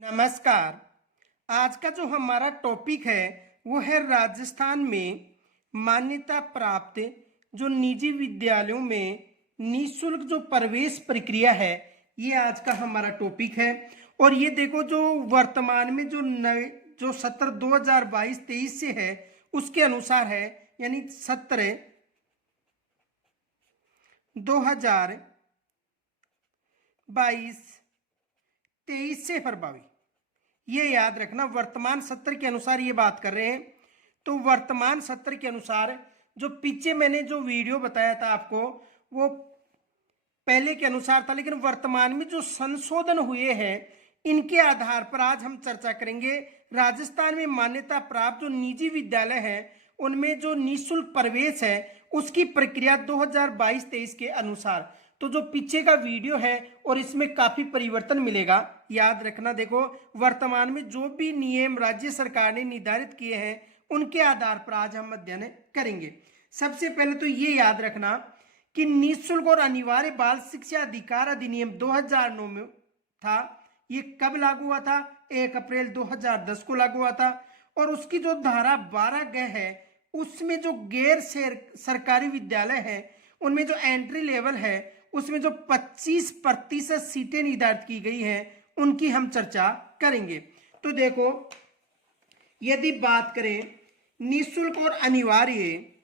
नमस्कार। आज का जो हमारा टॉपिक है वो है राजस्थान में मान्यता प्राप्त जो निजी विद्यालयों में निःशुल्क जो प्रवेश प्रक्रिया है, ये आज का हमारा टॉपिक है। और ये देखो, जो वर्तमान में जो नए जो सत्र 2022-23 से है उसके अनुसार है, यानी सत्र 2022-23 से प्रभावी। ये याद रखना, वर्तमान सत्र के अनुसार ये बात कर रहे हैं। तो वर्तमान सत्र के अनुसार जो पीछे मैंने जो वीडियो बताया था आपको, वो पहले के अनुसार था, लेकिन वर्तमान में जो संशोधन हुए हैं इनके आधार पर आज हम चर्चा करेंगे। राजस्थान में मान्यता प्राप्त जो निजी विद्यालय हैं उनमें जो निःशुल्क प्रवेश है उसकी प्रक्रिया 2022-23 के अनुसार। तो जो पीछे का वीडियो है और इसमें काफी परिवर्तन मिलेगा, याद रखना। देखो, वर्तमान में जो भी नियम राज्य सरकार ने निर्धारित किए हैं उनके आधार पर आज हम अध्ययन करेंगे। सबसे पहले तो ये याद रखना कि निःशुल्क और अनिवार्य बाल शिक्षा अधिकार अधिनियम 2009 में था। ये कब लागू हुआ था? 1 अप्रैल 2010 को लागू हुआ था। और उसकी जो धारा 12 है उसमें जो गैर सरकारी विद्यालय है उनमें जो एंट्री लेवल है उसमें जो 25% सीटें निर्धारित की गई हैं उनकी हम चर्चा करेंगे। तो देखो, यदि बात करें निःशुल्क और अनिवार्य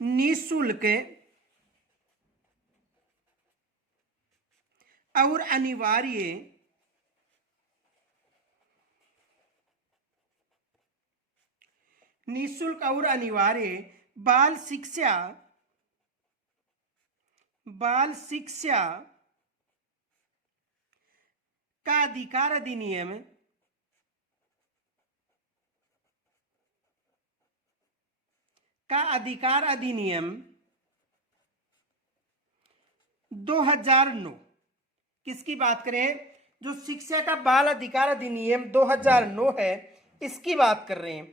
निःशुल्क और अनिवार्य निःशुल्क और अनिवार्य बाल शिक्षा का अधिकार अधिनियम 2009। किसकी बात करें? जो शिक्षा का बाल अधिकार अधिनियम 2009 है, इसकी बात कर रहे हैं।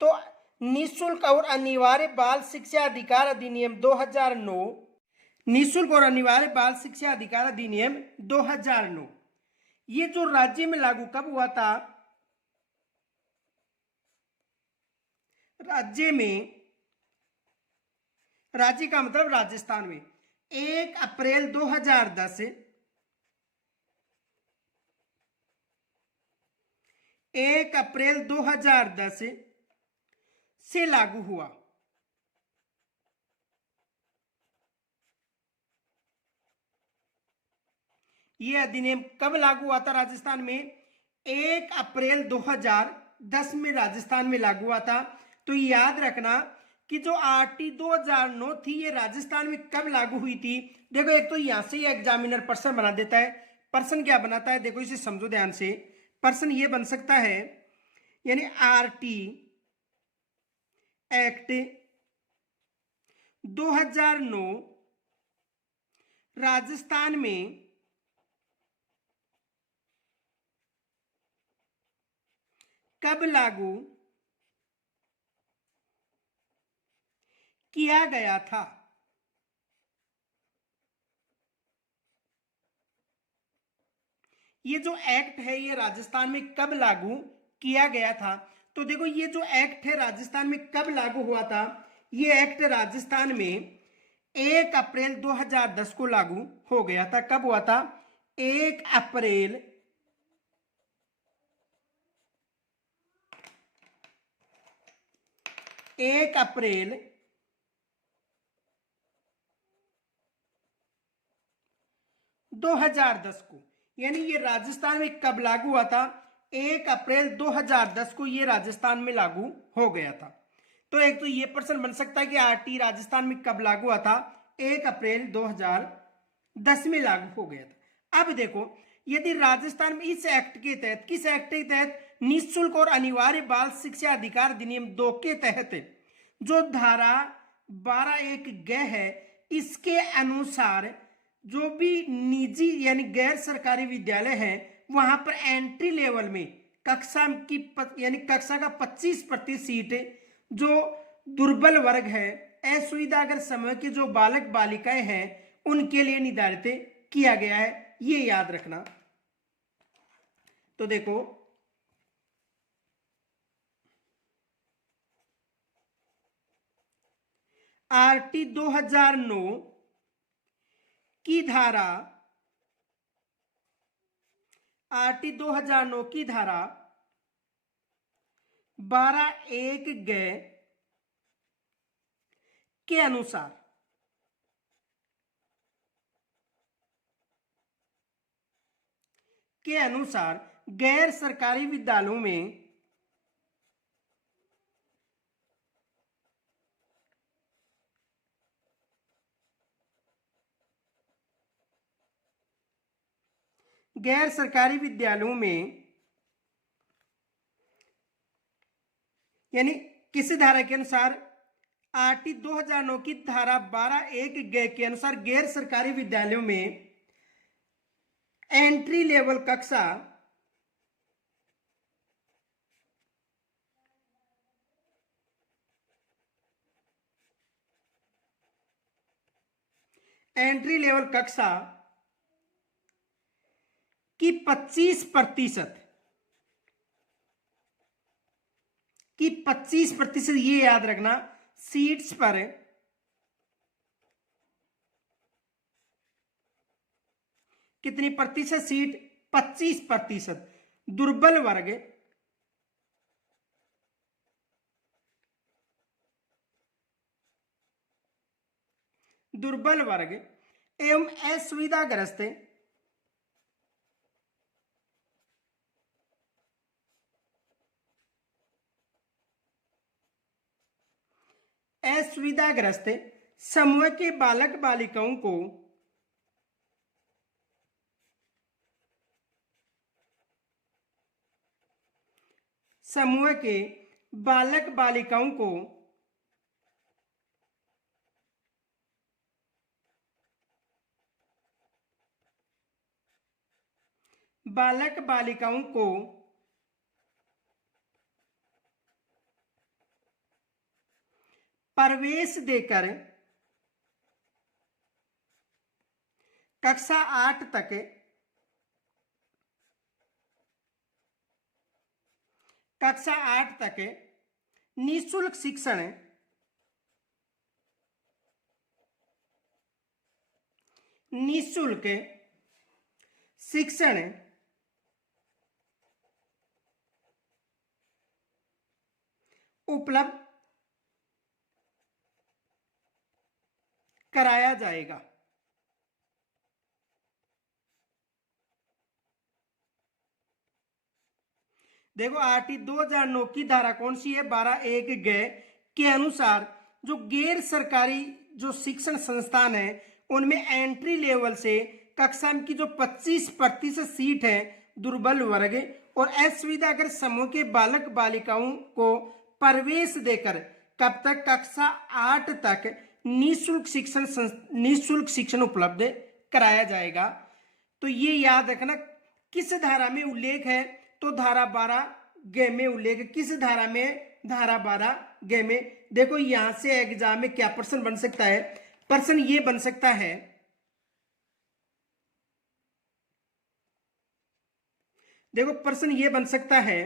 तो निःशुल्क और अनिवार्य बाल शिक्षा अधिकार अधिनियम 2009, निःशुल्क और अनिवार्य बाल शिक्षा अधिकार अधिनियम 2009, ये जो राज्य में लागू कब हुआ था? राज्य का मतलब राजस्थान में 1 अप्रैल 2010 1 अप्रैल 2010 से लागू हुआ। यह अधिनियम कब लागू हुआ था राजस्थान में? 1 अप्रैल 2010 में राजस्थान में लागू हुआ था। तो याद रखना कि जो आरटी 2009 थी ये राजस्थान में कब लागू हुई थी। देखो, एक तो यहां से एग्जामिनर पर्सन बना देता है। पर्सन क्या बनाता है? देखो, इसे समझो ध्यान से। पर्सन ये बन सकता है, यानी आरटी एक्ट 2009 राजस्थान में कब लागू किया गया था। ये जो एक्ट है ये राजस्थान में कब लागू किया गया था? तो देखो, ये जो एक्ट है राजस्थान में कब लागू हुआ था? ये एक्ट राजस्थान में 1 अप्रैल 2010 को लागू हो गया था। कब हुआ था? 1 अप्रैल 2010 को। यानी ये राजस्थान में कब लागू हुआ था? 1 अप्रैल 2010 को ये राजस्थान में लागू हो गया था। तो एक तो ये प्रश्न बन सकता है कि आरटी राजस्थान में कब लागू हुआ था? 1 अप्रैल 2010 में लागू हो गया था। अब देखो, यदि राजस्थान में इस एक्ट के तहत, किस एक्ट के तहत? निःशुल्क और अनिवार्य बाल शिक्षा अधिकार अधिनियम 2 के तहत जो धारा 12(1) है, इसके अनुसार जो भी निजी यानी गैर सरकारी विद्यालय हैं वहां पर एंट्री लेवल में कक्षा का 25% सीट जो दुर्बल वर्ग है, असुविधाग्र समूह के जो बालक बालिकाएं हैं उनके लिए निर्धारित किया गया है। ये याद रखना। तो देखो आरटी 2009 की धारा आरटी 2009 की धारा 12(1)(ग) के अनुसार गैर सरकारी विद्यालयों में यानी किसी धारा के अनुसार आरटी 2009 की धारा 12(1)(ग) के अनुसार गैर सरकारी विद्यालयों में एंट्री लेवल कक्षा की 25% ये याद रखना सीट्स पर कितनी प्रतिशत सीट 25% दुर्बल वर्ग एवं असुविधाग्रस्त समूह के बालक बालिकाओं को प्रवेश देकर कक्षा 8 तक निःशुल्क शिक्षण उपलब्ध कराया जाएगा। देखो आरटी 2009 की धारा कौन सी है 12(1)(ग) के अनुसार जो गैर सरकारी जो शिक्षण संस्थान है उनमें एंट्री लेवल से कक्षा की जो 25% सीट है दुर्बल वर्ग और असुविधाग्रस्त समूह के बालक बालिकाओं को प्रवेश देकर कब तक कक्षा 8 तक निःशुल्क शिक्षण उपलब्ध कराया जाएगा। तो ये याद रखना किस धारा में उल्लेख है तो धारा 12(ग) में उल्लेख किस धारा में धारा 12(ग) में। देखो यहां से एग्जाम में क्या प्रश्न बन सकता है प्रश्न ये बन सकता है देखो प्रश्न ये बन सकता है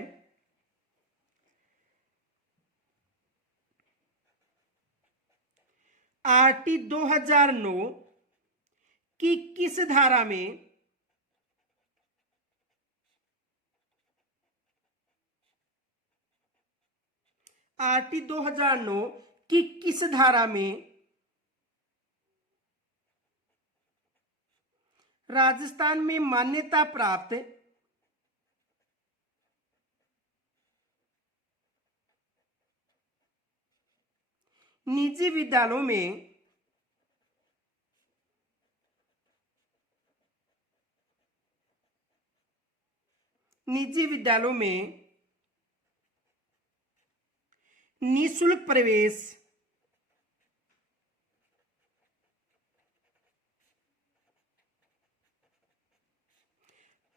आरटी 2009 की किस धारा में आरटी 2009 की किस धारा में राजस्थान में मान्यता प्राप्त निजी विद्यालयों में निःशुल्क प्रवेश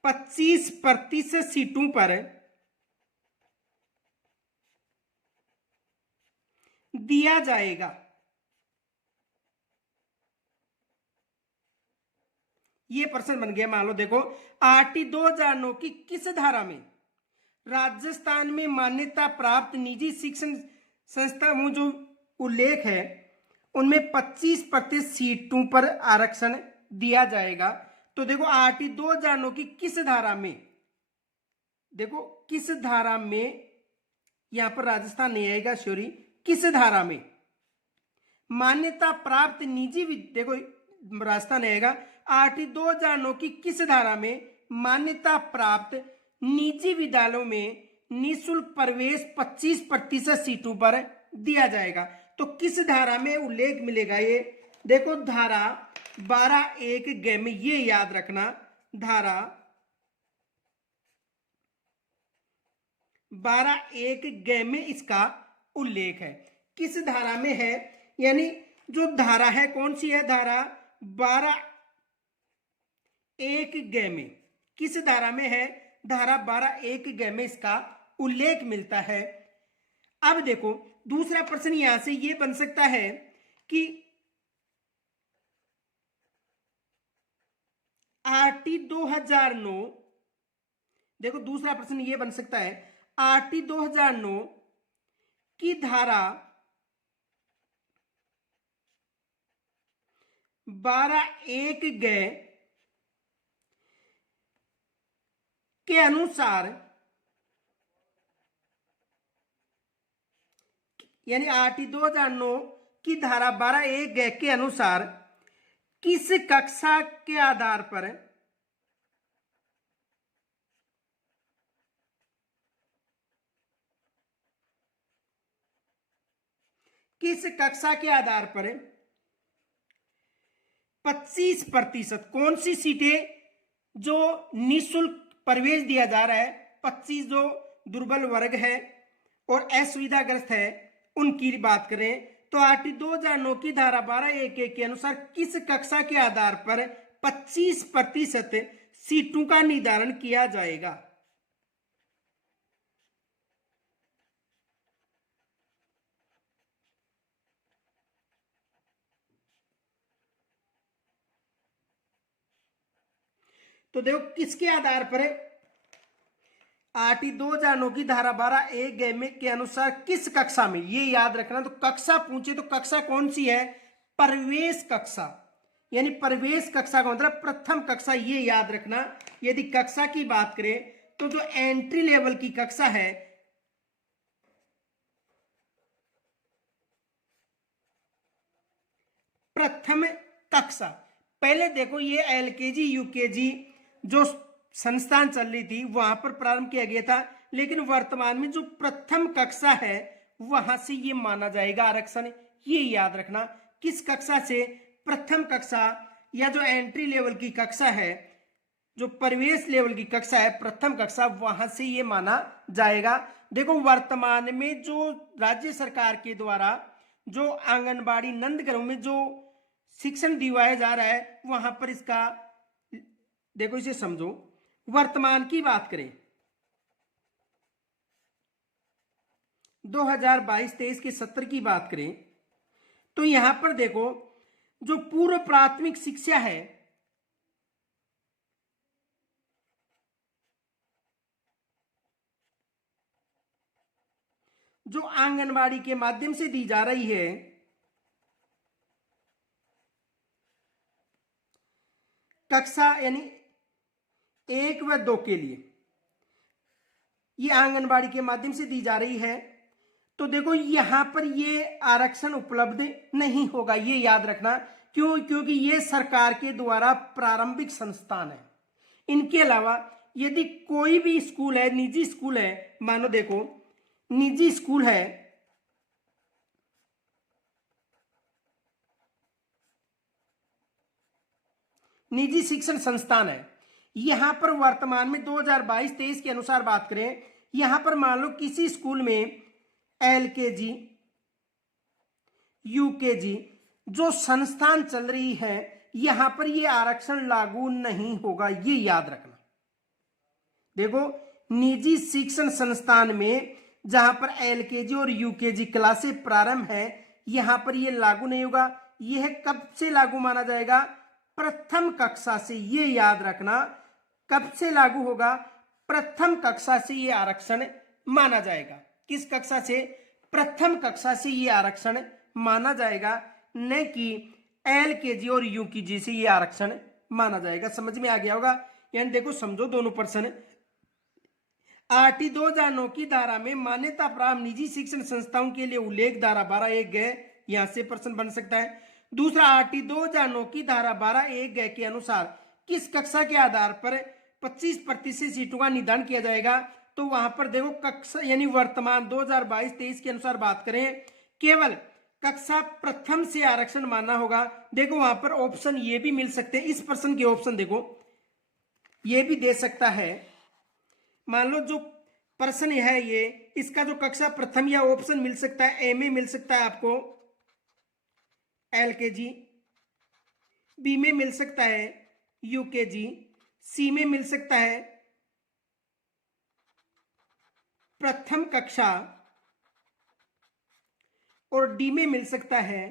25% सीटों पर दिया जाएगा। ये प्रश्न बन गया। मान लो देखो, आरटी 2009 की किस धारा में राजस्थान में मान्यता प्राप्त निजी शिक्षण संस्थाओं जो उल्लेख है उनमें 25% सीटों पर आरक्षण दिया जाएगा। तो देखो आरटी 2009 की किस धारा में, देखो किस धारा में, यहां पर राजस्थान नहीं आएगा, सॉरी, किस धारा में मान्यता प्राप्त निजी, देखो राजस्थान आएगा। आरटी 2009 की किस धारा में मान्यता प्राप्त निजी विद्यालयों में निःशुल्क प्रवेश 25% सीटों पर दिया जाएगा। तो किस धारा में उल्लेख मिलेगा ये, देखो धारा 12(1) में, ये याद रखना, धारा 12(1) में इसका उल्लेख है। किस धारा में है, यानी जो धारा है कौन सी है, धारा 12(1) में, किस धारा में है, धारा 12(1) में इसका उल्लेख मिलता है। अब देखो दूसरा प्रश्न यहां से ये बन सकता है कि आरटी 2009, देखो दूसरा प्रश्न ये बन सकता है, आरटी 2009 की धारा 12(1) के अनुसार, यानी आरटी 2009 की धारा 12(1) के अनुसार किस कक्षा के आधार पर किस कक्षा के आधार पर 25%, कौन सी सीटें जो निःशुल्क प्रवेश दिया जा रहा है, 25 जो दुर्बल वर्ग है और असुविधाग्रस्त है उनकी बात करें, तो आरटी 2009 की धारा 12(1) के अनुसार किस कक्षा के आधार पर 25% सीटों का निर्धारण किया जाएगा। तो देखो किसके आधार पर, आरटी 2009 की धारा 12(1) में के अनुसार किस कक्षा में, ये याद रखना। तो कक्षा पूछे तो कक्षा कौन सी है, प्रवेश कक्षा, यानी प्रवेश कक्षा का मतलब प्रथम कक्षा, ये याद रखना। यदि कक्षा की बात करें तो जो एंट्री लेवल की कक्षा है, प्रथम कक्षा, पहले देखो ये एलकेजी यूकेजी जो संस्थान चल रही थी वहां पर प्रारंभ किया गया था, लेकिन वर्तमान में जो प्रथम कक्षा है वहां से ये माना जाएगा आरक्षण। ये याद रखना, किस कक्षा से, प्रथम कक्षा, या जो एंट्री लेवल की कक्षा है, जो प्रवेश लेवल की कक्षा है, प्रथम कक्षा, वहां से ये माना जाएगा। देखो वर्तमान में जो राज्य सरकार के द्वारा जो आंगनबाड़ी नंदगृह में जो शिक्षण दिवाया जा रहा है वहां पर इसका, देखो इसे समझो, वर्तमान की बात करें 2022-23 के सत्र की बात करें तो यहां पर देखो जो पूर्व प्राथमिक शिक्षा है, जो आंगनबाड़ी के माध्यम से दी जा रही है, कक्षा यानी 1 व 2 के लिए ये आंगनबाड़ी के माध्यम से दी जा रही है। तो देखो यहां पर ये आरक्षण उपलब्ध नहीं होगा, ये याद रखना। क्यों, क्योंकि ये सरकार के द्वारा प्रारंभिक संस्थान है। इनके अलावा यदि कोई भी स्कूल है, निजी स्कूल है, मानो देखो निजी स्कूल है, निजी शिक्षण संस्थान है, यहां पर वर्तमान में 2022-23 के अनुसार बात करें, यहां पर मान लो किसी स्कूल में एलकेजी यूकेजी जो संस्थान चल रही है यहां पर ये आरक्षण लागू नहीं होगा, ये याद रखना। देखो निजी शिक्षण संस्थान में जहां पर एलकेजी और यूकेजी क्लासें प्रारंभ है यहां पर ये लागू नहीं होगा। यह कब से लागू माना जाएगा, प्रथम कक्षा से, ये याद रखना, कब से लागू होगा? प्रथम कक्षा से ये आरक्षण माना जाएगा। किस कक्षा से? प्रथम कक्षा से ये आरक्षण माना जाएगा, न कि LKG और UKG से ये आरक्षण माना जाएगा। समझ में आ गया होगा? यानी देखो, समझो दोनों प्रश्न। RT 2009 की धारा में मान्यता प्राप्त निजी शिक्षण संस्थाओं के लिए उल्लेख धारा 12(1) गए, यहां से प्रश्न बन सकता है। दूसरा, RT 2009 की धारा 12(1) गए के अनुसार किस कक्षा के आधार पर 25% सीटों का निदान किया जाएगा? तो वहां पर देखो, कक्षा यानी वर्तमान 2022-23 के अनुसार बात करें, केवल कक्षा प्रथम से आरक्षण मानना होगा। देखो वहां पर ऑप्शन ये भी मिल सकते हैं, इस प्रश्न के ऑप्शन देखो ये भी दे सकता है। मान लो जो प्रश्न है ये, इसका जो कक्षा प्रथम या ऑप्शन मिल सकता है, ए में मिल सकता है आपको LKG, बी में मिल सकता है UKG, सी में मिल सकता है प्रथम कक्षा, और डी में मिल सकता है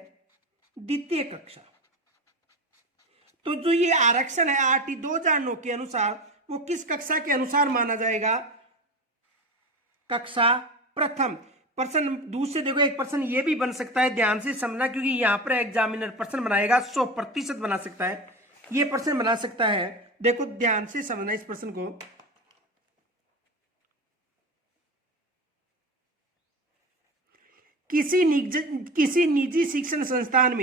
द्वितीय कक्षा। तो जो ये आरक्षण है RT 2009 के अनुसार, वो किस कक्षा के अनुसार माना जाएगा? कक्षा प्रथम। प्रश्न दूसरे देखो, एक प्रश्न ये भी बन सकता है, ध्यान से समझना, क्योंकि यहां पर एग्जामिनर प्रश्न बनाएगा 100% बना सकता है, ये प्रश्न बना सकता है। देखो ध्यान से समझना इस प्रश्न को। किसी निजी शिक्षण संस्थान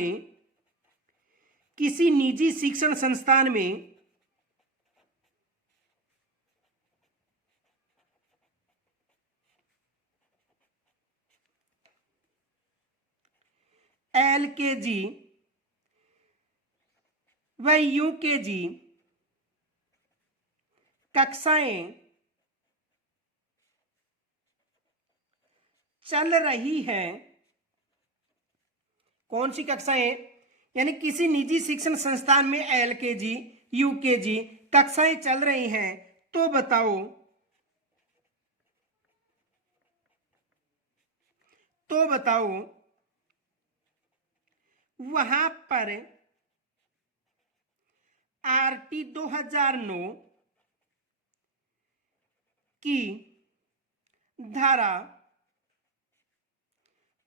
में LKG व UKG कक्षाएं चल रही हैं। कौन सी कक्षाएं? यानी किसी निजी शिक्षण संस्थान में LKG UKG कक्षाएं चल रही हैं, तो बताओ वहां पर RT 2009 की धारा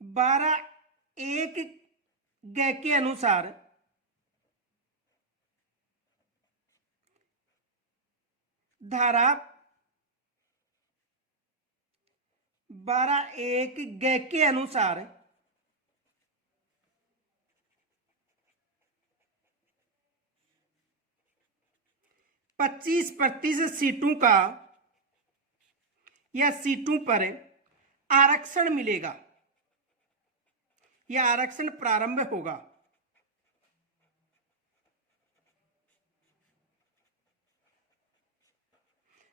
12(1) ग के अनुसार धारा 12(1) ग के अनुसार पच्चीस प्रतिशत सीटों का या सीटों पर आरक्षण मिलेगा, यह आरक्षण प्रारंभ होगा।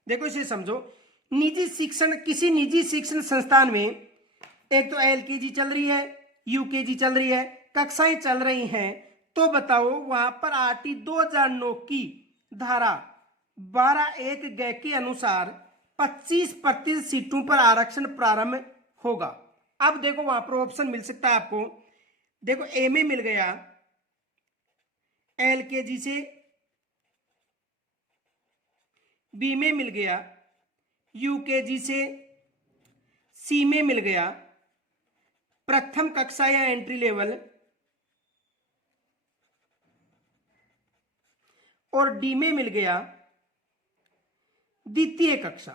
देखो इसे समझो, किसी निजी शिक्षण संस्थान में एक तो LKG चल रही है, UKG चल रही है, कक्षाएं चल रही हैं, तो बताओ वहां पर RT 2009 की धारा 12(1) ग के अनुसार 25% सीटों पर आरक्षण प्रारंभ होगा। अब देखो वहां पर ऑप्शन मिल सकता है आपको। देखो ए में मिल गया LKG से, बी में मिल गया UKG से, सी में मिल गया प्रथम कक्षा या एंट्री लेवल, और डी में मिल गया द्वितीय कक्षा।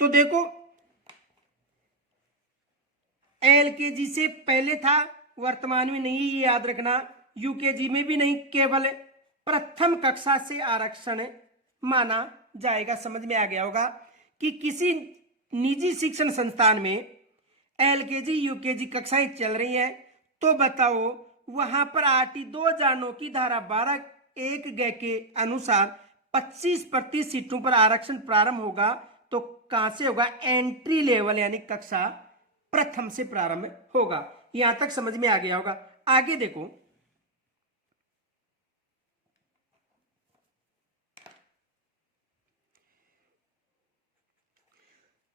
तो देखो LKG से पहले था, वर्तमान में नहीं, ये याद रखना। UKG में भी नहीं, केवल प्रथम कक्षा से आरक्षण माना जाएगा। समझ में आ गया होगा कि किसी निजी शिक्षण संस्थान में LKG UKG कक्षाएं चल रही हैं, तो बताओ वहां पर RT 2009 की धारा 12(1) ग के अनुसार 25% सीटों पर आरक्षण प्रारंभ होगा। तो कहां से होगा? एंट्री लेवल यानी कक्षा प्रथम से प्रारंभ होगा। यहां तक समझ में आ गया होगा। आगे देखो,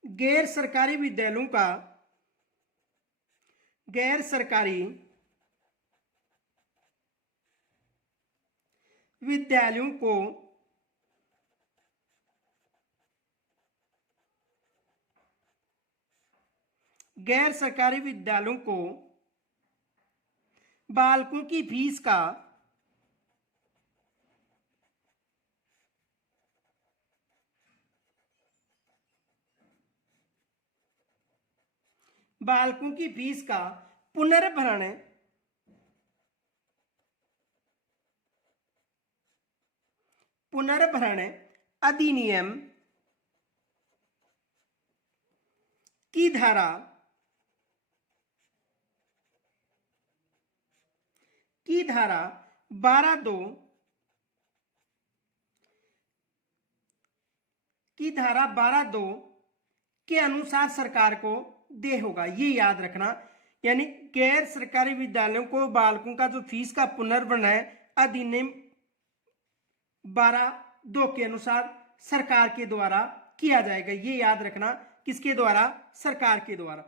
गैर सरकारी विद्यालयों का गैर सरकारी विद्यालयों को गैर सरकारी विद्यालयों को बालकों की फीस का पुनर्भरण अधिनियम की धारा 12(2) के अनुसार सरकार को दे होगा। ये याद रखना, यानी गैर सरकारी विद्यालयों को बालकों का जो फीस का पुनर्भरण है अधिनियम 12(2) के अनुसार सरकार के द्वारा किया जाएगा। ये याद रखना, किसके द्वारा? सरकार के द्वारा।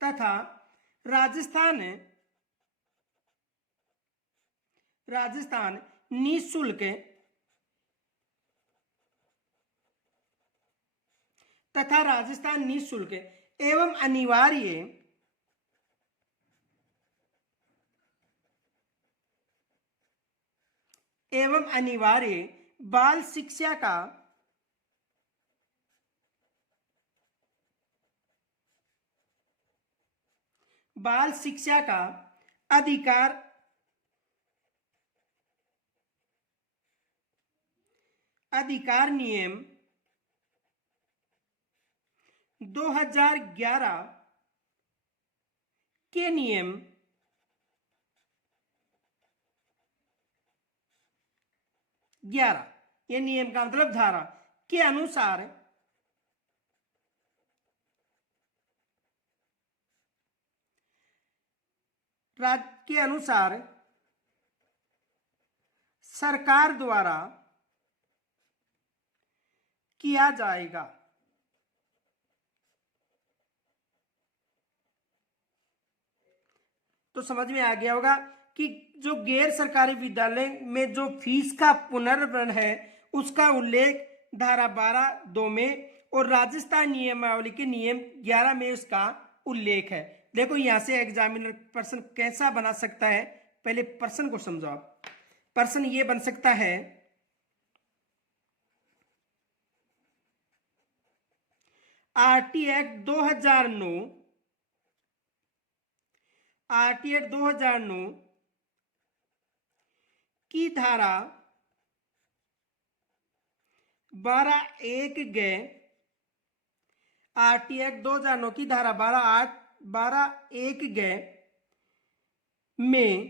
तथा राजस्थान निःशुल्क एवं अनिवार्य बाल शिक्षा का अधिकार नियम 2011 के नियम 11, ये नियम का मतलब धारा के अनुसार सरकार द्वारा किया जाएगा। तो समझ में आ गया होगा कि जो गैर सरकारी विद्यालय में जो फीस का पुनर्भरण है उसका उल्लेख धारा 12(2) में और राजस्थान नियमावली के नियम 11 में उसका उल्लेख है। देखो यहां से एग्जामिनर प्रश्न कैसा बना सकता है, पहले प्रश्न को समझो आप। प्रश्न ये बन सकता है, आरटी एक्ट 2009 की धारा 12(1) ग आरटी एक्ट 2009 की धारा 12(1) ग में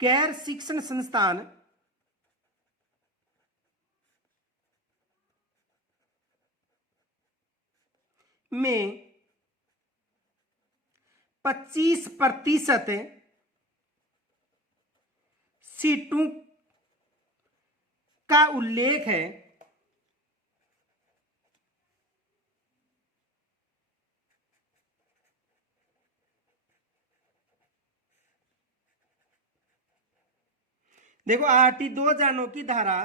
गैर शिक्षण संस्थान में 25% सीटों का उल्लेख है। देखो आरटी 2009 की धारा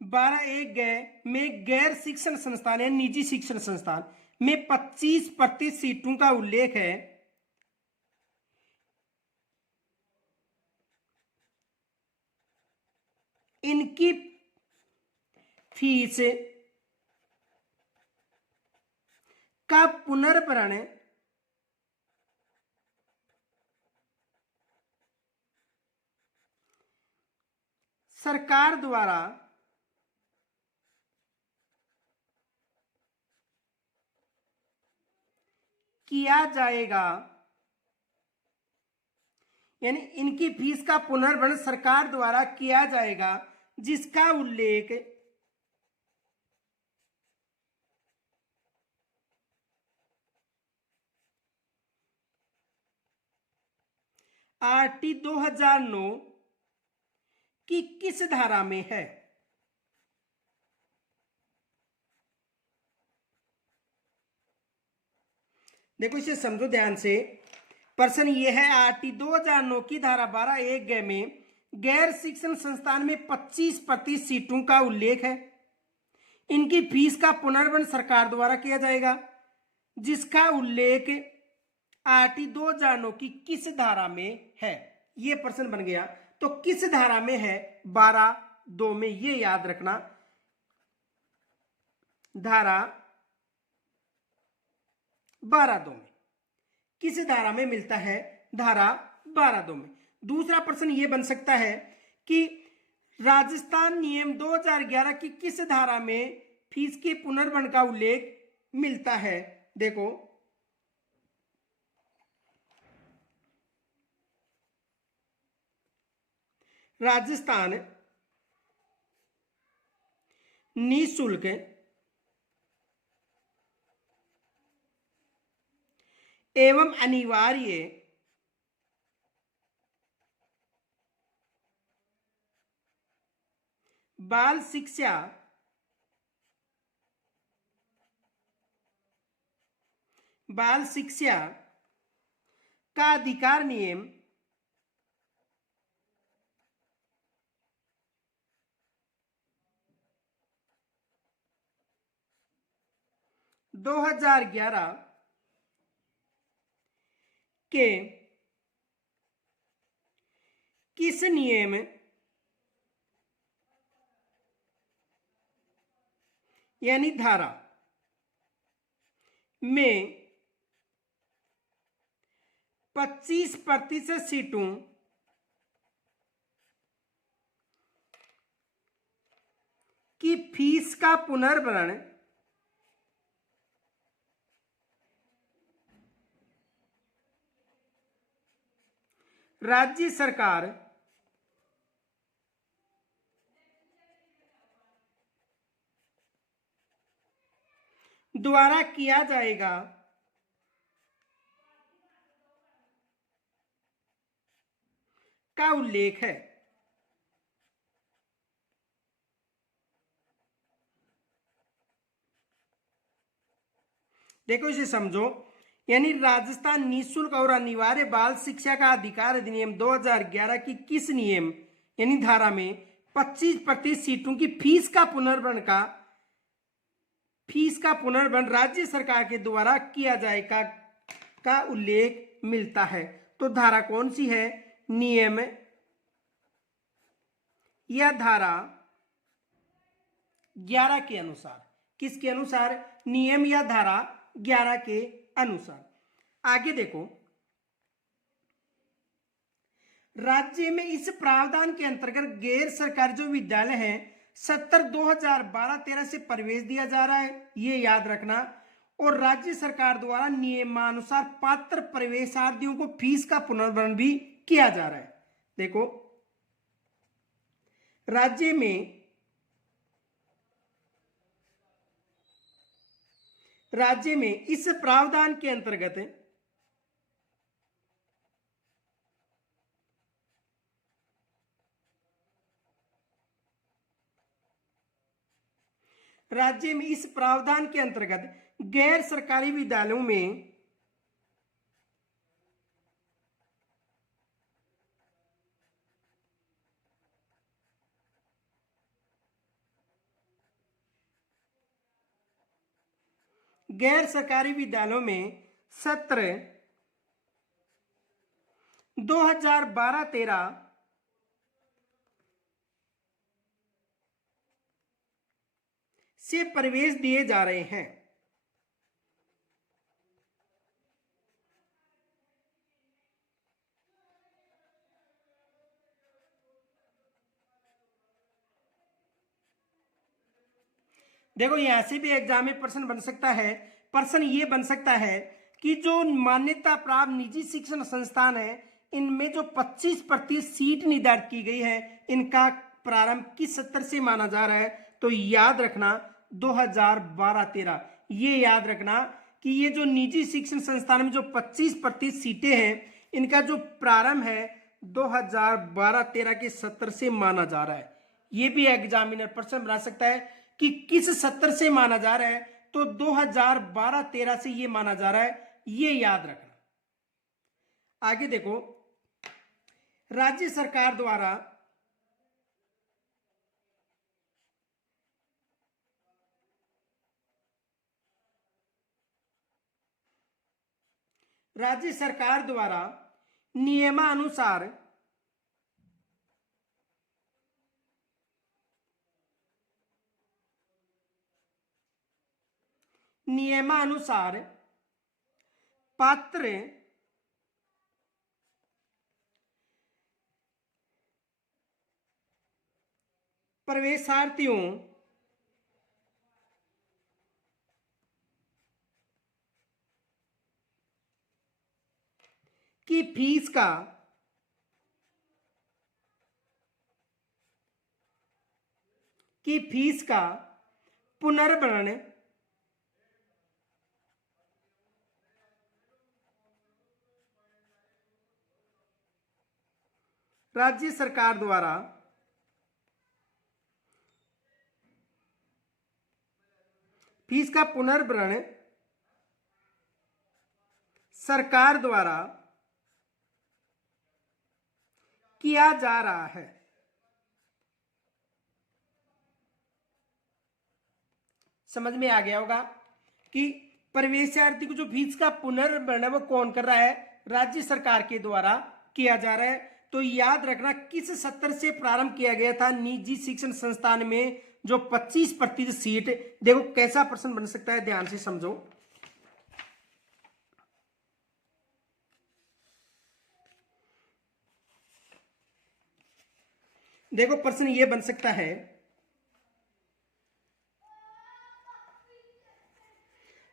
12(1) ग में गैर शिक्षण संस्थान या निजी शिक्षण संस्थान में 25% सीटों का उल्लेख है। इनकी फीस का पुनर्भरण सरकार द्वारा किया जाएगा, यानी इनकी फीस का पुनर्भरण सरकार द्वारा किया जाएगा, जिसका उल्लेख आरटी 2009 की किस धारा में है? देखो इसे समझो ध्यान से। प्रश्न ये है, आरटी 2009 की धारा 12(1) में गैर शिक्षण संस्थान में 25% सीटों का उल्लेख है। इनकी फीस का पुनर्वन सरकार द्वारा किया जाएगा, जिसका उल्लेख आरटी 2009 की किस धारा में है। ये प्रश्न बन गया। तो किस धारा में है? 12(2) में। ये याद रखना, धारा 12(2) में। किस धारा में मिलता है? धारा 12(2) में। दूसरा प्रश्न ये बन सकता है कि राजस्थान नियम 2011 की किस धारा में फीस के पुनर्वन का उल्लेख मिलता है? देखो, राजस्थान निःशुल्क एवं अनिवार्य बाल शिक्षा का अधिकार नियम 2011 के किस नियम यानी धारा में 25% सीटों की फीस का पुनर्भरण राज्य सरकार द्वारा किया जाएगा, का उल्लेख है। देखो इसे समझो, यानी राजस्थान निःशुल्क और अनिवार्य बाल शिक्षा का अधिकार अधिनियम 2011 की किस नियम यानी धारा में 25% सीटों की फीस का पुनर्भरण राज्य सरकार के द्वारा किया जाएगा का उल्लेख मिलता है। तो धारा कौन सी है? नियम या धारा 11 के अनुसार। किसके अनुसार? नियम या धारा 11 के अनुसार। आगे देखो, राज्य में इस प्रावधान के अंतर्गत गैर सरकारी जो विद्यालय हैं 70/2012-13 से प्रवेश दिया जा रहा है, ये याद रखना। और राज्य सरकार द्वारा नियमानुसार पात्र प्रवेशार्थियों को फीस का पुनर्भरण भी किया जा रहा है। देखो, राज्य में इस प्रावधान के अंतर्गत गैर सरकारी विद्यालयों में सत्र 2012-13 से प्रवेश दिए जा रहे हैं। देखो, यहां से भी एग्जाम में प्रश्न बन सकता है। प्रश्न ये बन सकता है कि जो मान्यता प्राप्त निजी शिक्षण संस्थान है, इनमें जो 25% सीट निर्धारित की गई है, इनका प्रारंभ किस सत्र से माना जा रहा है? तो याद रखना 2012-13। ये याद रखना कि ये जो निजी शिक्षण संस्थान में जो 25% सीटें हैं, इनका जो प्रारंभ है 2012-13 के सत्र से माना जा रहा है। ये भी एग्जामिनर प्रश्न बना सकता है कि किस सत्र से माना जा रहा है। तो 2012-13 से ये माना जा रहा है, ये याद रखना। आगे देखो, राज्य सरकार द्वारा नियमानुसार पात्र प्रवेशार्थियों की फीस का पुनर्भरण राज्य सरकार द्वारा सरकार द्वारा किया जा रहा है। समझ में आ गया होगा कि प्रवेशार्थी को जो फीस का पुनर्भरण है वो कौन कर रहा है, राज्य सरकार के द्वारा किया जा रहा है। तो याद रखना किस सत्र से प्रारंभ किया गया था निजी शिक्षण संस्थान में जो 25% सीट। देखो कैसा प्रश्न बन सकता है, ध्यान से समझो। देखो प्रश्न ये बन सकता है,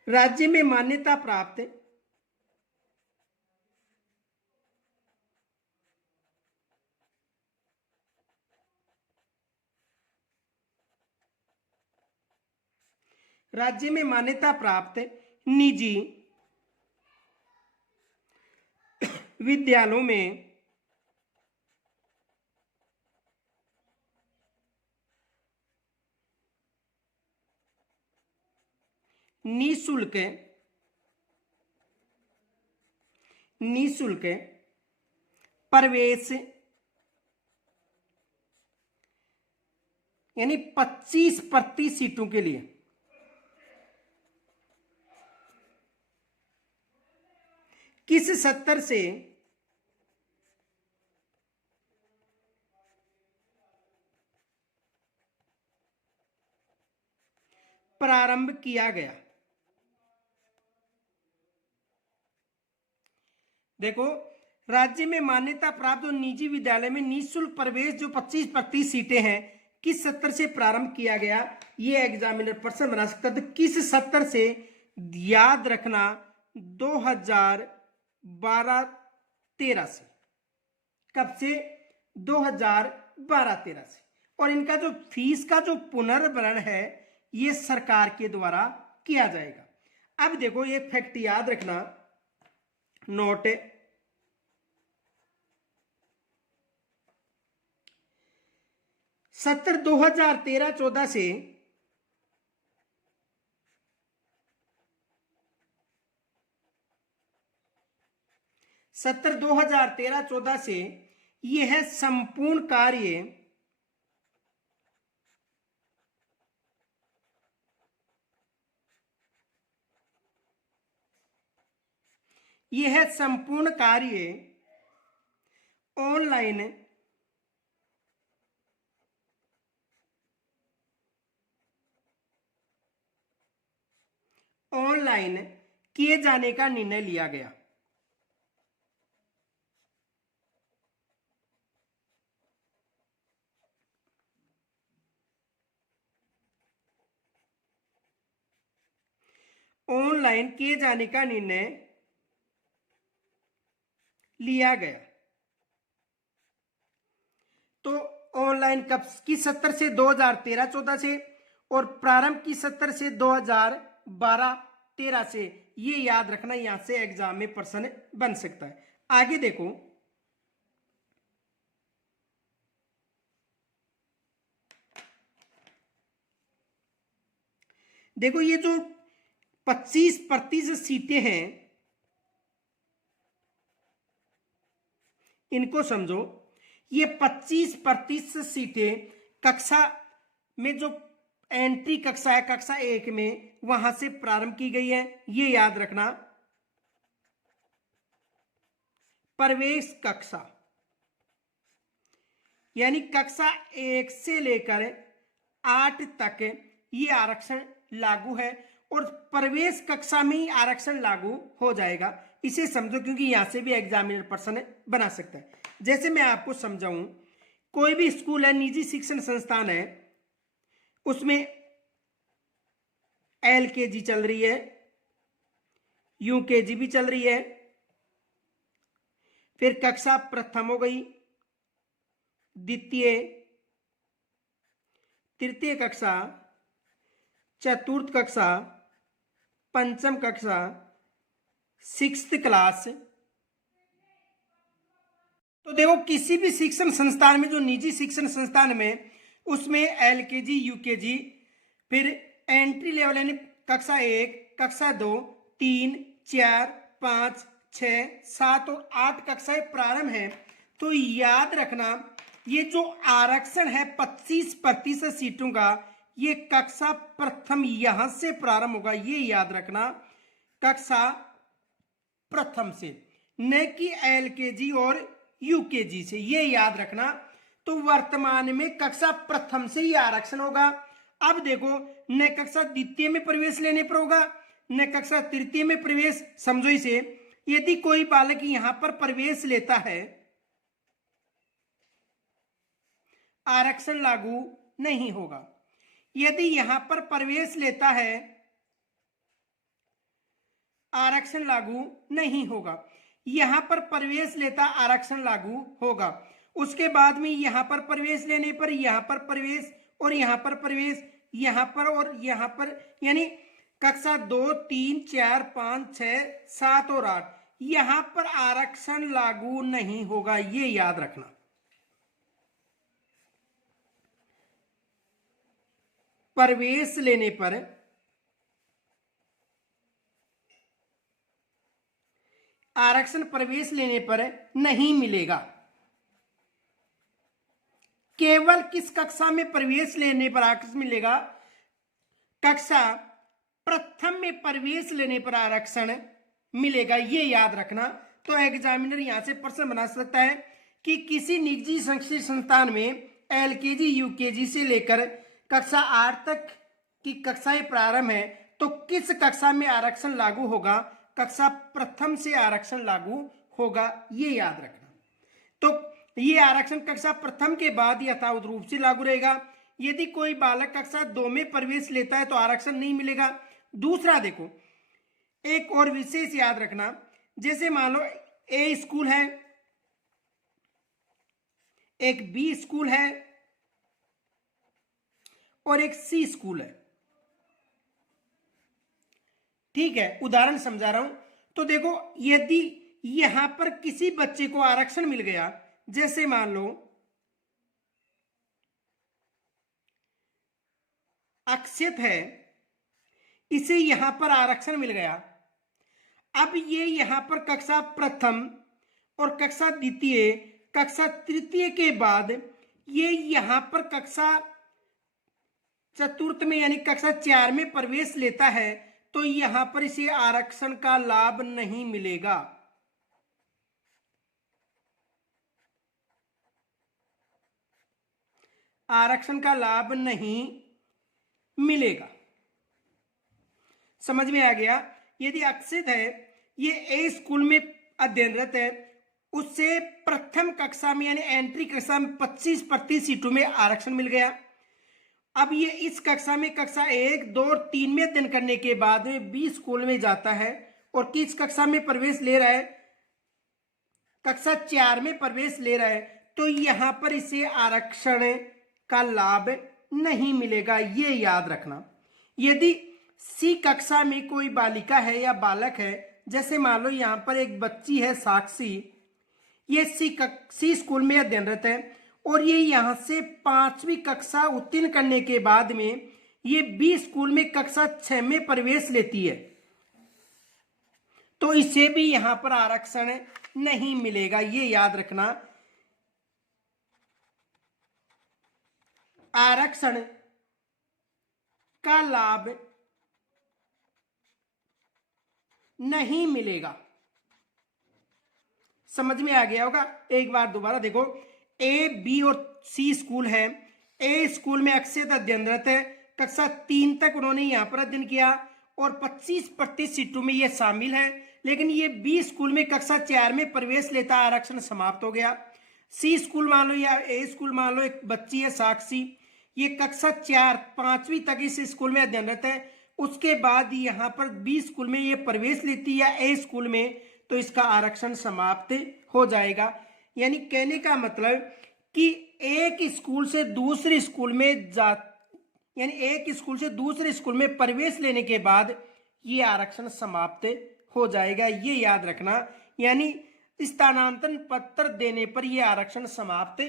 राज्य में मान्यता प्राप्त निजी विद्यालयों में निःशुल्क प्रवेश यानी 25% सीटों के लिए किस सत्र से प्रारंभ किया गया। देखो राज्य में मान्यता प्राप्त और निजी विद्यालय में निःशुल्क प्रवेश जो 25% सीटें हैं किस सत्र से प्रारंभ किया गया, ये एग्जामिनर प्रश्न बना सकता है। तो किस सत्र से, याद रखना 2012-13 से। कब से? 2012-13 से। और इनका जो फीस का जो पुनर्भरण है ये सरकार के द्वारा किया जाएगा। अब देखो ये फैक्ट याद रखना, नोट, सत्र 2013-14 से यह संपूर्ण कार्य ऑनलाइन किए जाने का निर्णय लिया गया। ऑनलाइन किए जाने का निर्णय लिया गया। तो ऑनलाइन कब की सत्र से? 2013-14 से। और प्रारंभ की सत्र से 2012-13 से। ये याद रखना, यहां से एग्जाम में प्रश्न बन सकता है। आगे देखो, ये जो 25% सीटें हैं इनको समझो। ये 25% सीटें कक्षा में जो एंट्री कक्षा है कक्षा 1 में वहां से प्रारंभ की गई है, ये याद रखना। प्रवेश कक्षा यानी कक्षा 1 से लेकर 8 तक ये आरक्षण लागू है और प्रवेश कक्षा में ही आरक्षण लागू हो जाएगा। इसे समझो क्योंकि यहां से भी एग्जामिनर प्रश्न बना सकता है। जैसे मैं आपको समझाऊं, कोई भी स्कूल है, निजी शिक्षण संस्थान है, उसमें LKG चल रही है, UKG भी चल रही है, फिर कक्षा प्रथम हो गई, द्वितीय, तृतीय कक्षा, चतुर्थ कक्षा, पंचम कक्षा, 6th क्लास। तो देखो किसी भी शिक्षण संस्थान में, जो निजी शिक्षण संस्थान में, उसमें LKG UKG, फिर एंट्री लेवल यानी कक्षा 1, कक्षा 2, 3, 4, 5, 6, 7 और 8 कक्षाएं प्रारंभ है। तो याद रखना ये जो आरक्षण है 25% सीटों का, ये कक्षा प्रथम यहां से प्रारंभ होगा, ये याद रखना, कक्षा प्रथम से, न कि LKG और UKG से, ये याद रखना। तो वर्तमान में कक्षा प्रथम से ही आरक्षण होगा। अब देखो, न कक्षा द्वितीय में प्रवेश लेने पर होगा, न कक्षा तृतीय में प्रवेश। समझो इसे, यदि कोई बालक यहां पर प्रवेश लेता है, आरक्षण लागू नहीं होगा। यदि यहां पर प्रवेश लेता है, आरक्षण लागू नहीं होगा। यहां पर प्रवेश लेता, आरक्षण लागू होगा। उसके बाद में यहां पर प्रवेश लेने पर, यहां पर प्रवेश और यहां पर प्रवेश, यहां पर और यहां पर, यानी कक्षा 2, 3, 4, 5, 6, 7 और 8, यहां पर आरक्षण लागू नहीं होगा, ये याद रखना। प्रवेश लेने पर आरक्षण प्रवेश लेने पर नहीं मिलेगा। केवल किस कक्षा में प्रवेश लेने पर आरक्षण मिलेगा? कक्षा प्रथम में प्रवेश लेने पर आरक्षण मिलेगा, ये याद रखना। तो एग्जामिनर यहां से प्रश्न बना सकता है कि किसी निजी शैक्षणिक संस्थान में LKG UKG से लेकर कक्षा 8 तक की कक्षाएं प्रारंभ है, तो किस कक्षा में आरक्षण लागू होगा? कक्षा प्रथम से आरक्षण लागू होगा, ये याद रखना। तो ये आरक्षण कक्षा प्रथम के बाद यथावत रूप से लागू रहेगा। यदि कोई बालक कक्षा 2 में प्रवेश लेता है तो आरक्षण नहीं मिलेगा। दूसरा देखो, एक और विशेष याद रखना, जैसे मान लो A स्कूल है, एक B स्कूल है और एक C स्कूल है। ठीक है, उदाहरण समझा रहा हूं। तो देखो, यदि यहां पर किसी बच्चे को आरक्षण मिल गया, जैसे मान लो अक्षित है, इसे यहां पर आरक्षण मिल गया। अब ये यहां पर कक्षा प्रथम और कक्षा द्वितीय, कक्षा तृतीय के बाद ये यहां पर कक्षा चतुर्थ में यानी कक्षा 4 में प्रवेश लेता है, तो यहां पर इसे आरक्षण का लाभ नहीं मिलेगा। आरक्षण का लाभ नहीं मिलेगा। समझ में आ गया? यदि अक्षित है, ये A स्कूल में अध्ययनरत है, उससे प्रथम कक्षा में यानी एंट्री कक्षा में 25% सीटों में आरक्षण मिल गया। अब ये इस कक्षा में कक्षा 1, 2 और 3 में अध्ययन करने के बाद में B स्कूल में जाता है और किस कक्षा में प्रवेश ले रहा है? कक्षा 4 में प्रवेश ले रहा है, तो यहां पर इसे आरक्षण का लाभ नहीं मिलेगा, ये याद रखना। यदि C कक्षा में कोई बालिका है या बालक है, जैसे मान लो यहां पर एक बच्ची है साक्षी, ये C स्कूल में अध्ययनरत है और ये यहां से 5वीं कक्षा उत्तीर्ण करने के बाद में ये B स्कूल में कक्षा 6 में प्रवेश लेती है, तो इसे भी यहां पर आरक्षण नहीं मिलेगा, ये याद रखना। आरक्षण का लाभ नहीं मिलेगा। समझ में आ गया होगा। एक बार दोबारा देखो, ए, बी और सी स्कूल है। ए स्कूल में अक्षय अध्ययनरत है, कक्षा 3 तक उन्होंने यहां पर अध्ययन किया और 25% सीटों में ये शामिल है। लेकिन ये बी स्कूल में कक्षा 4 में प्रवेश लेता, आरक्षण समाप्त हो गया। सी स्कूल मान लो या ए स्कूल मान लो, एक बच्ची है साक्षी, ये कक्षा 4 5वीं तक इस स्कूल में अध्ययनरत है। उसके बाद यहाँ पर बी स्कूल में ये प्रवेश लेती है ए स्कूल में, तो इसका आरक्षण समाप्त हो जाएगा। यानी कहने का मतलब कि एक स्कूल से दूसरे स्कूल में यानी एक स्कूल से दूसरे स्कूल में प्रवेश लेने के बाद ये आरक्षण समाप्त हो जाएगा, ये याद रखना। यानी स्थानांतरण पत्र देने पर यह आरक्षण समाप्त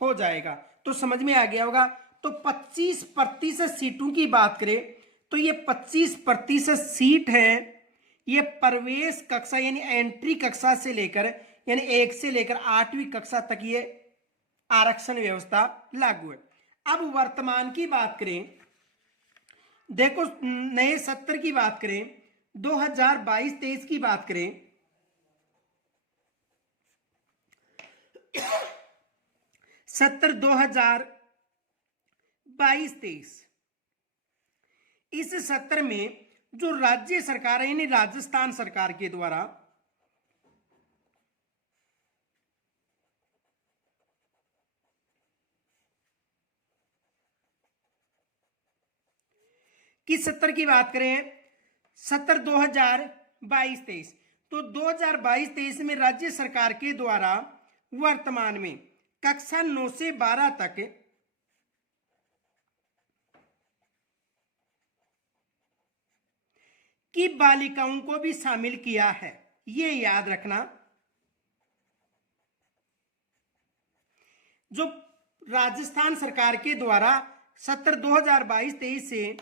हो जाएगा। तो समझ में आ गया होगा। तो 25% सीटों की बात करें तो ये 25% सीट है, ये प्रवेश कक्षा यानी एंट्री कक्षा से लेकर यानी 1 से लेकर 8वीं कक्षा तक ये आरक्षण व्यवस्था लागू है। अब वर्तमान की बात करें, देखो नए सत्र की बात करें, 2022-23 की बात करें, सत्र 2022-23, इस सत्र में जो राज्य सरकार है यानी राजस्थान सरकार के द्वारा किस सत्र की बात करें, सत्र 2022-23, तो 2022-23 में राज्य सरकार के द्वारा वर्तमान में कक्षा 9 से 12 तक की बालिकाओं को भी शामिल किया है, ये याद रखना। जो राजस्थान सरकार के द्वारा सत्र 2022-23 से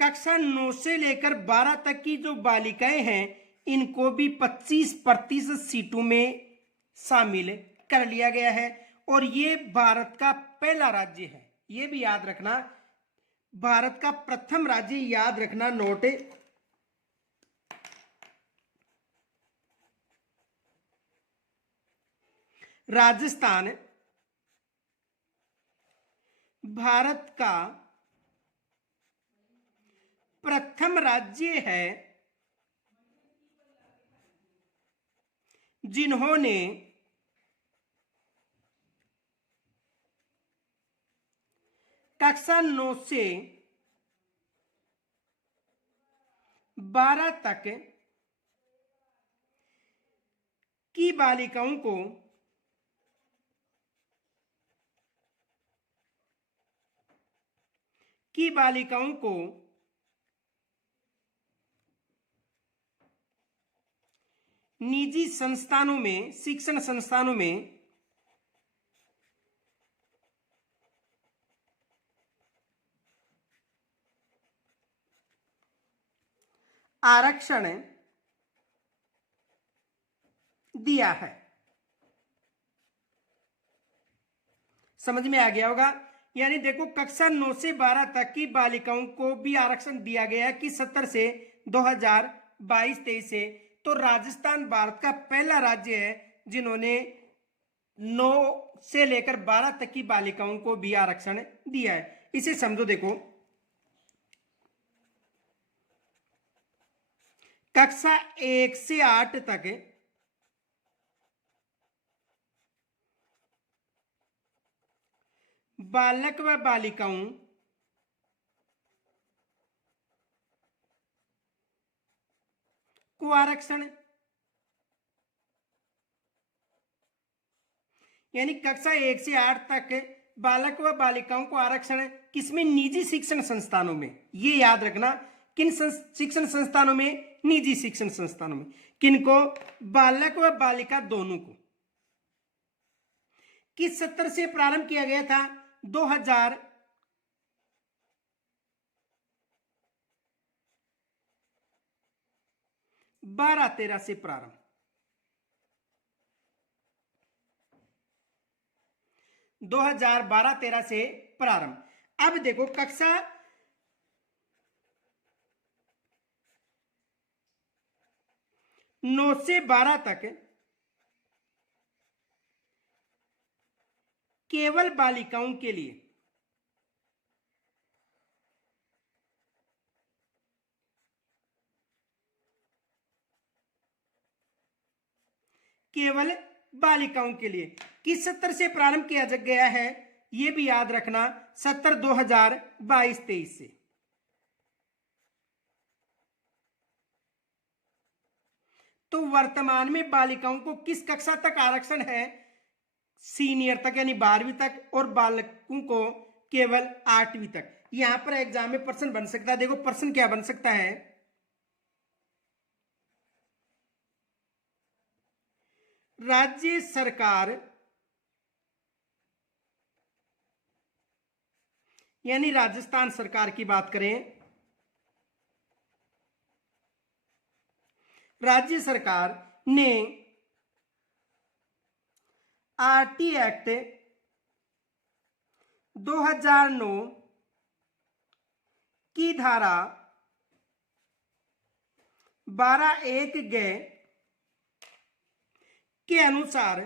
कक्षा 9 से लेकर 12 तक की जो बालिकाएं हैं, इनको भी 25% सीटों में शामिल कर लिया गया है। और ये भारत का पहला राज्य है, ये भी याद रखना, भारत का प्रथम राज्य, याद रखना नोट, राजस्थान भारत का प्रथम राज्य है जिन्होंने कक्षा 9 से 12 तक की बालिकाओं को निजी संस्थानों में, शिक्षण संस्थानों में आरक्षण दिया है। समझ में आ गया होगा। यानी देखो, कक्षा 9 से 12 तक की बालिकाओं को भी आरक्षण दिया गया है कि सत्र से 2022-23 से। तो राजस्थान भारत का पहला राज्य है जिन्होंने 9 से लेकर 12 तक की बालिकाओं को भी आरक्षण दिया है। इसे समझो, देखो कक्षा 1 से 8 तक बालक व बालिकाओं को आरक्षण, यानी कक्षा 1 से 8 तक बालक व बालिकाओं को आरक्षण किसमें, निजी शिक्षण संस्थानों में। ये याद रखना, किन शिक्षण संस्थानों में, निजी शिक्षण संस्थानों में। किनको, बालक व बालिका दोनों को। किस सत्र से प्रारंभ किया गया था, 2022 12-13 से प्रारंभ, 2012-13 से प्रारंभ। अब देखो कक्षा 9 से 12 तक केवल बालिकाओं के लिए, केवल बालिकाओं के लिए किस सत्र से प्रारंभ किया गया है, यह भी याद रखना, सत्र 2022-23 से। तो वर्तमान में बालिकाओं को किस कक्षा तक आरक्षण है, सीनियर तक यानी 12वीं तक, और बालकों को केवल 8वीं तक। यहां पर एग्जाम में प्रश्न बन सकता है, देखो प्रश्न क्या बन सकता है, राज्य सरकार यानी राजस्थान सरकार की बात करें, राज्य सरकार ने आरटी एक्ट 2009 की धारा 12(1) के अनुसार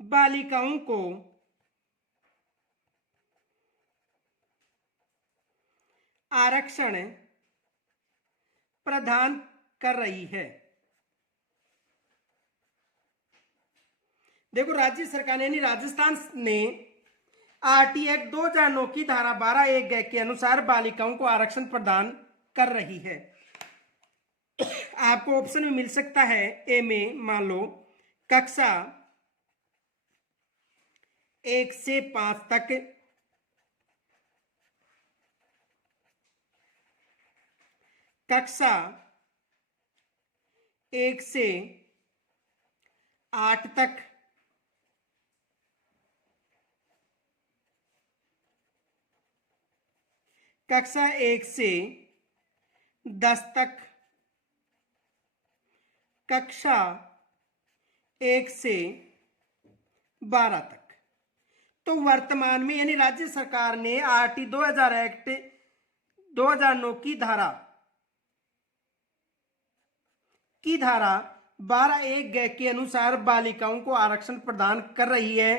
बालिकाओं को आरक्षण प्रदान कर रही है। देखो राज्य सरकार यानी राजस्थान ने आरटी एक्ट 2009 की धारा 12(1) के अनुसार बालिकाओं को आरक्षण प्रदान कर रही है। आपको ऑप्शन में मिल सकता है ए में, मान लो कक्षा 1 से 5 तक, कक्षा 1 से 8 तक, कक्षा 1 से 10 तक, कक्षा 1 से 12 तक। तो वर्तमान में यानी राज्य सरकार ने आरटी 2000 एक्ट 2009 की धारा 12(1) के अनुसार बालिकाओं को आरक्षण प्रदान कर रही है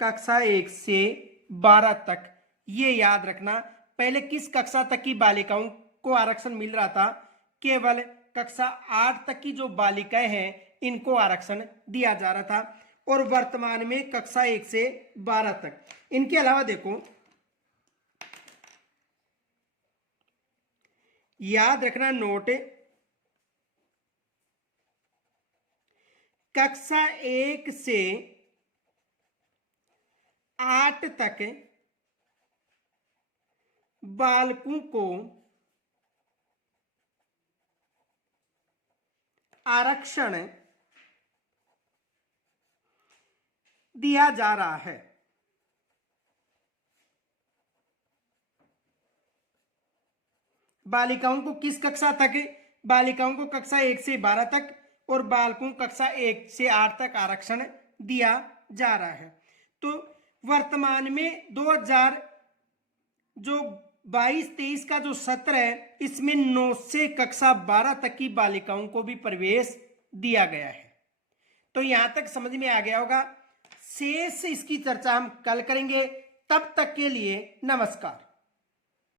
कक्षा 1 से 12 तक। ये याद रखना, पहले किस कक्षा तक की बालिकाओं को आरक्षण मिल रहा था, केवल कक्षा 8 तक की जो बालिकाएं हैं इनको आरक्षण दिया जा रहा था, और वर्तमान में कक्षा 1 से 12 तक। इनके अलावा देखो याद रखना नोट, कक्षा 1 से 8 तक बालकों को आरक्षण दिया जा रहा है। बालिकाओं को किस कक्षा तक, बालिकाओं को कक्षा 1 से 12 तक और बालकों को कक्षा 1 से 8 तक आरक्षण दिया जा रहा है। तो वर्तमान में 2022-23 का जो सत्र है इसमें 9 से कक्षा 12 तक की बालिकाओं को भी प्रवेश दिया गया है। तो यहां तक समझ में आ गया होगा। शेष इसकी चर्चा हम कल करेंगे। तब तक के लिए नमस्कार।